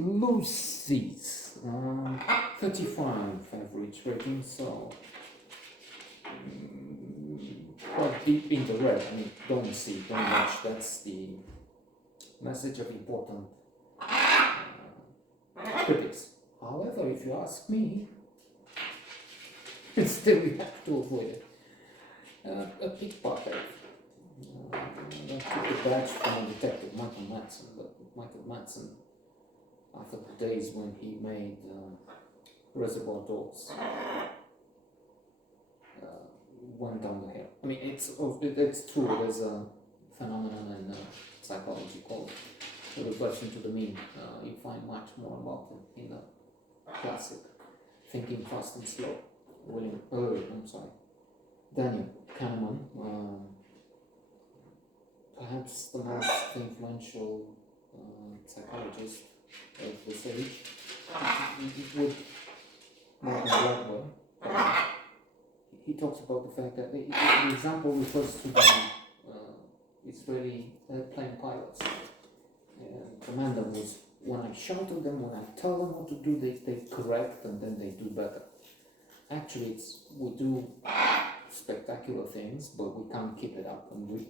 Loosies, 35 average rating, so quite deep in the red. I mean, don't watch. That's the message of important critics. However, if you ask me, still we have to avoid it. A pickpocket. I took the badge from Detective Michael Madsen, but Michael Madsen, after the days when he made Reservoir Dogs, went down the hill. I mean, it's true. There's a phenomenon in psychology called regression to the mean. You find much more about it in the classic Thinking Fast and Slow. Daniel Kahneman, perhaps the most influential psychologist of this age, with Martin Gladwell. He talks about the fact that the example refers to the Israeli airplane pilots. Commander was, when I shout at them, when I tell them what to do, they correct and then they do better. Actually, we do spectacular things, but we can't keep it up, and we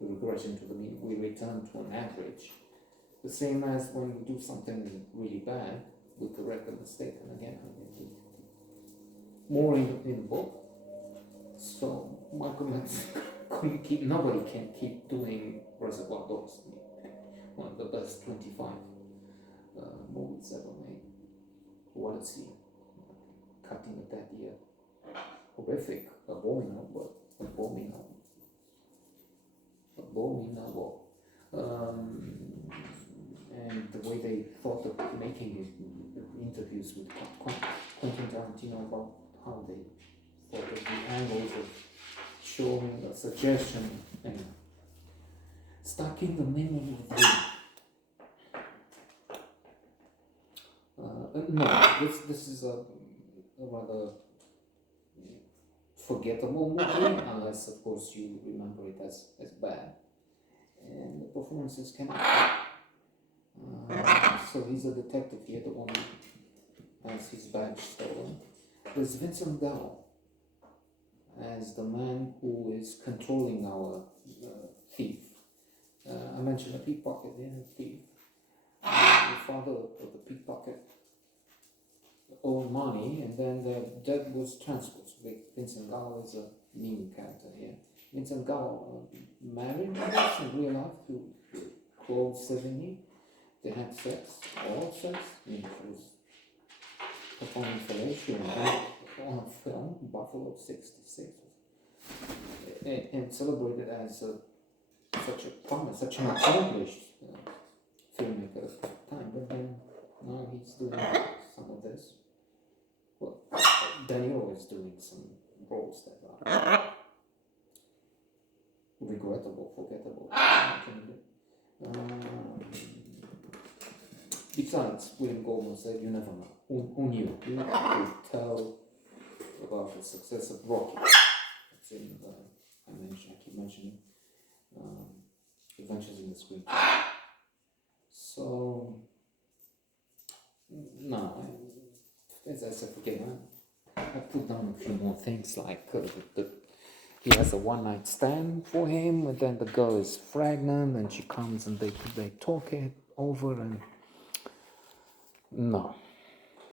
regression to the mean. We return to an average. The same as when we do something really bad, we correct the mistake, and again, more in the book. So Michael Madsen, nobody can keep doing Reservoir Dogs. One of the best 25 movies ever made. What a scene! Cutting a dead ear. Horrific, abominable. And the way they thought of making interviews with Quentin Tarantino about how they thought of the angles of showing a suggestion and stuck in the middle of the no, this is a rather forgettable movie, unless of course you remember it as bad. And the performances cannot. So he's a detective here, the one who has his badge stolen. There's Vincent Gallo as the man who is controlling our thief. I mentioned a pickpocket and a thief. The father of the pickpocket owned money, and then the debt was transferred. So Vincent Gallo is a new character here. Vincent Gallo married in real life to Claude Sevigny. They had sex, oral sex. I mean, she was performing fellatio on a film, Buffalo '66, and celebrated as such an accomplished filmmaker at the time. But then now he's doing some of this. Well, Daniel is doing some roles that are regrettable, forgettable. Besides, William Goldman said, "You never know. Who knew? Who could tell about the success of Rocky?" It's in I keep mentioning Adventures in the Screen. So no, as I said, forget. I put down a few more things like he has a one-night stand for him, and then the girl is pregnant, and she comes and they talk it over, and no.